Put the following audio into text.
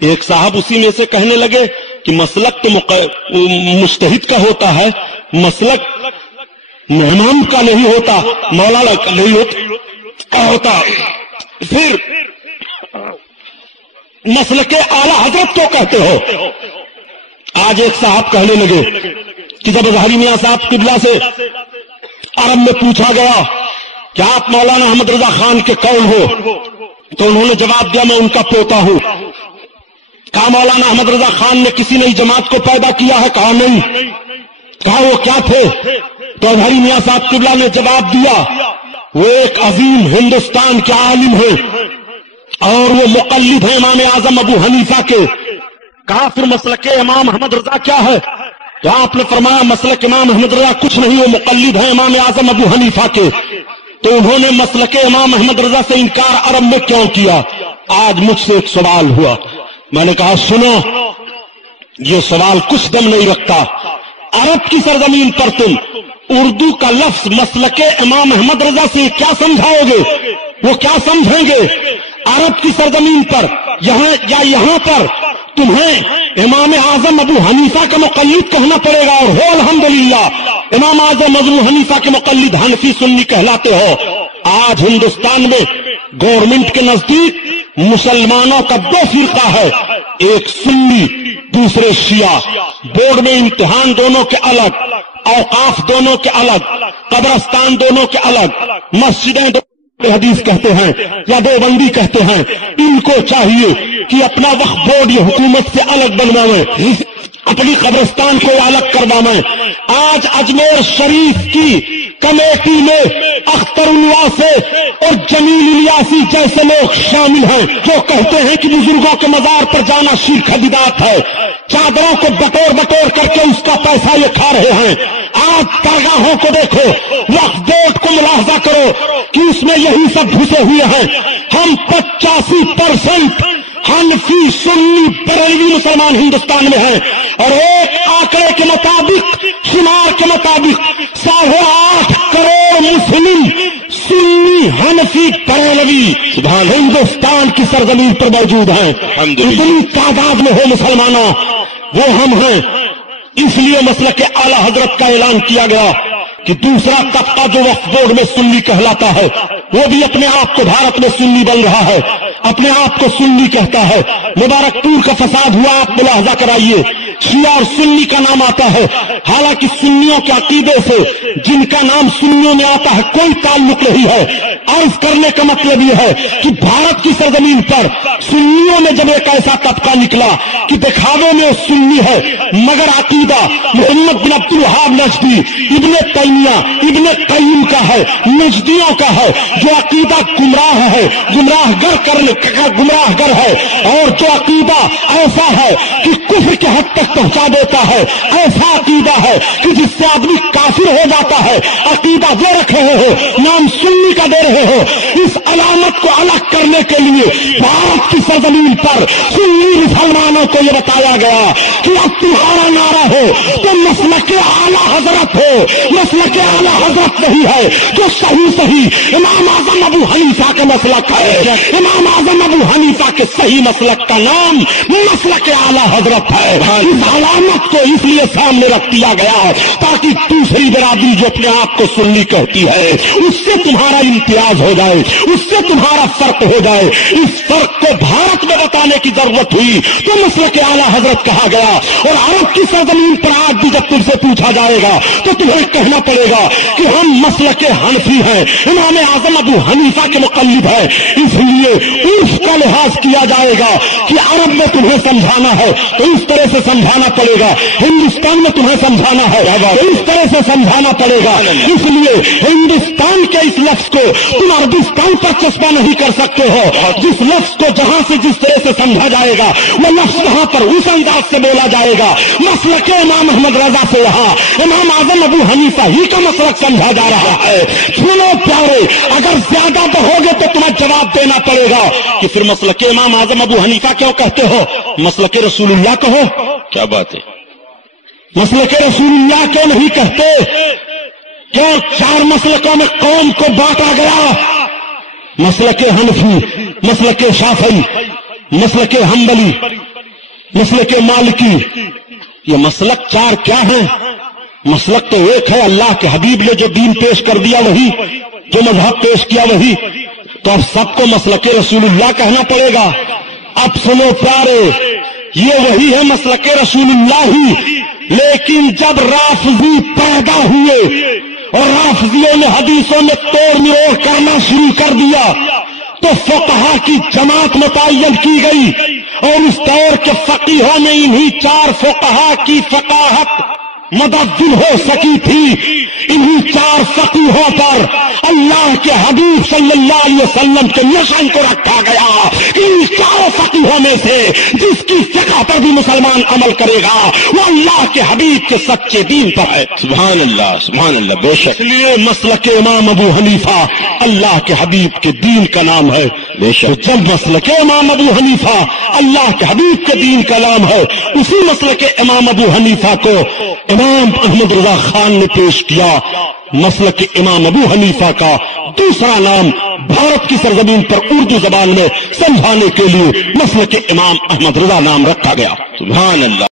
ایک صاحب اسی میں سے کہنے لگے کہ مسلک تو مجتہد کا ہوتا ہے، مسلک امام کا نہیں ہوتا، مولانا کا نہیں ہوتا، پھر مسلک اعلی حضرت کو کہتے ہو۔ آج ایک صاحب کہنے لگے کہ جب اظہری میاں صاحب قبلہ سے عرب میں پوچھا گیا کہ آپ مولانا احمد رضا خان کے کون ہو، تو انہوں نے جواب دیا میں ان کا پوتا ہوں۔ کہا مولانا احمد رضا خان نے کسی نئی جماعت کو پیدا کیا ہے؟ کہا نہیں۔ کہا وہ کیا تھے؟ تو اظہری میاں صاحب قبلہ نے جواب دیا وہ ایک عظیم ہندوستان کے عالم ہیں اور وہ مقلد ہیں امام اعظم ابو حنیفہ کے۔ کہا پھر مسلک امام احمد رضا کیا ہے؟ تو آپ نے فرمایا مسلک امام احمد رضا کچھ نہیں، وہ مقلد ہیں امام اعظم ابو حنیفہ کے۔ تو انہوں نے مسلک امام احمد رضا سے انکار عرب میں کیوں کیا؟ آج مجھ سے ایک سوال ہوا، میں نے کہا سنو یہ سوال کچھ دم نہیں رکھتا۔ عرب کی سرزمین پر تم اردو کا لفظ مسلک امام احمد رضا سے کیا سمجھاؤ گے؟ وہ کیا سمجھیں گے؟ عرب کی سرزمین پر یہاں پر تمہیں امام اعظم ابو حنیفہ کا مقلد کہنا پڑے گا، اور ہو الحمدللہ امام اعظم ابو حنیفہ کے مقلد حنفی سنی کہلاتے ہو۔ آج ہندوستان میں گورنمنٹ کے نزدیک مسلمانوں کا دو فرقہ ہے، ایک سنی دوسرے شیعہ، بورڈ میں امتحان دونوں کے الگ، اوقاف دونوں کے الگ، قبرستان دونوں کے الگ، مسجدیں حدیث کہتے ہیں یا دیوبندی کہتے ہیں۔ ان کو چاہیے کہ اپنا وقف بورڈ یہ حکومت سے الگ بنوائیں، اپنی قبرستان کو الگ کروائیں۔ آج اجمیر شریف کی کمیٹی میں اختر الواسے اور جمیل الیاسی جیسے لوگ شامل ہیں جو کہتے ہیں کہ بزرگوں کے مزار پر جانا شرک ہے، بدعت ہے، چادروں کو بٹور بٹور کر کے اس کا پیسہ یہ کھا رہے ہیں۔ آج درگاہوں کو دیکھو، وقف بورڈ کو ملاحظہ کرو کہ اس میں یہی سب گھسے ہوئے ہیں۔ ہم 85% حنفی سنی بریلوی مسلمان ہندوستان میں ہیں، اور ایک آنکڑے کے مطابق، شمار کے مطابق 8.5 کروڑ مسلم سنی حنفی بریلوی ہندوستان کی سرزمین پر موجود ہیں۔ اتنی تعداد میں ہو مسلمانوں، وہ ہم ہیں۔ اس لیے مسلک اعلی حضرت کا اعلان کیا گیا کہ دوسرا طبقہ جو وقف بورڈ میں سنی کہلاتا ہے وہ بھی اپنے آپ کو بھارت میں سنی بن رہا ہے، اپنے آپ کو سنی کہتا ہے۔ مبارک پور کا فساد ہوا، آپ ملاحظہ کرائیے، شیعہ اور سنی کا نام آتا ہے، حالانکہ سنیوں کے عقیدے سے جن کا نام سنیوں میں آتا ہے کوئی تعلق نہیں ہے۔ عرض کرنے کا مطلب یہ ہے کہ بھارت کی سرزمین پر سنیوں میں جب ایک ایسا طبقہ نکلا کہ دکھاوے میں وہ سنی ہے مگر عقیدہ محمد بن عبد الوہاب نجدی، ابن تیمیہ، ابن قیم کا ہے، نجدیوں کا ہے، جو عقیدہ گمراہ ہے، گمراہ گر ہے، اور جو عقیدہ ایسا ہے کہ کفر کے حد تک پہنچا دیتا ہے، ایسا عقیدہ ہے کہ جس سے آدمی کافر ہو جاتا ہے، عقیدہ وہ رکھ رہے ہو، نام سنی کا دے رہے ہو۔ اس علامت کو الگ کرنے کے لیے بھارت کی سرزمین پر سنی مسلمانوں کو یہ بتایا گیا کہ اب تمہارا نعرہ ہو تو مسلک اعلی حضرت ہو، مسلک اعلی حضرت نہیں ہے جو صحیح امام اعظم ابو حنیفہ کے مسلک ہے۔ امام اعظم ابو حنیفہ کے صحیح مسلک کا نام مسلک اعلی حضرت ہے۔ اس علامت کو اس لیے سامنے رکھ دیا گیا تاکہ دوسری برادری جو اپنے آپ کو سنی کہتی ہے اس سے تمہارا امتیاز ہو جائے، اس سے تمہارا فرق ہو جائے۔ اس فرق کو بھارت میں بتانے کی ضرورت ہوئی تو مسلک اعلی حضرت کہا گیا، اور عرب کی سرزمین پر آج بھی جب تم سے پوچھا جائے گا تو تمہیں کہنا پڑے گا کہ ہم مسلک حنفی ہیں، امام اعظم ابو حنیفہ کے مقلد ہیں۔ اس لیے عرف کا لحاظ کیا جائے گا کہ عرب میں تمہیں سمجھانا ہے تو اس طرح سے سمجھانا پڑے گا، ہندوستان میں تمہیں سمجھانا ہے تو اس طرح سے سمجھانا پڑے گا۔ اس لیے ہندوستان کے اس لفظ کو تم عربستان پر چسپاں نہیں کر سکتے ہو۔ جس لفظ کو جہاں سے جس طرح سے سمجھا جائے گا وہ لفظ وہاں پر اس انداز سے بولا جائے گا۔ مسلک امام احمد رضا سے یہاں امام اعظم ابو حنیفہ ہی کا مسلک سمجھا جا رہا ہے۔ سنو پیارے، اگر زیادہ بہوگے تو تمہیں جواب دینا پڑے گا کہ پھر مسلک امام اعظم ابو حنیفہ کیوں کہتے ہو، مسلک رسول اللہ کہو۔ کیا بات ہے، مسلک رسول اللہ کیوں نہیں کہتے؟ کیوں 4 مسلکوں میں قوم کو بانٹا گیا؟ مسلک حنفی، مسلک شافعی، مسلک حنبلی، مسلک مالکی، یہ مسلک چار کیا ہیں؟ مسلک تو ایک ہے، اللہ کے حبیب نے جو دین پیش کر دیا وہی، جو مذہب پیش کیا وہی، تو اب سب کو مسلک رسول اللہ کہنا پڑے گا۔ اب سنو پیارے، یہ وہی ہے مسلک رسول اللہ ہی، لیکن جب رافضی پیدا ہوئے اور رافضیوں نے حدیثوں میں توڑ مروڑ کرنا شروع کر دیا تو فقہا کی جماعت متعین کی گئی، اور اس دور کے فقیہوں میں انہی چار فقہا کی فقاہت مدون ہو سکی تھی۔ انہی چار فقیہوں پر اللہ کے حبیب صلی اللہ علیہ وسلم کے مشن کو رکھا گیا کہ ان چاروں فقیہوں میں سے جس کی فقہ پر بھی مسلمان عمل کرے گا وہ اللہ کے حبیب کے سچے دین پر ہے۔ سبحان اللہ، سبحان اللہ، بے شک۔ اس لیے مسلک امام ابو حنیفہ اللہ کے حبیب کے دین کا نام ہے، بے شک۔ تو جب مسلک امام ابو حنیفہ اللہ کے حبیب کے دین کا نام ہے، اسی مسلک امام ابو حنیفہ کو امام احمد رضا خان نے پیش کیا۔ مسلک امام ابو حنیفہ کا دوسرا نام بھارت کی سرزمین پر اردو زبان میں سمجھانے کے لیے مسلک امام احمد رضا نام رکھا گیا۔ سبحان اللہ۔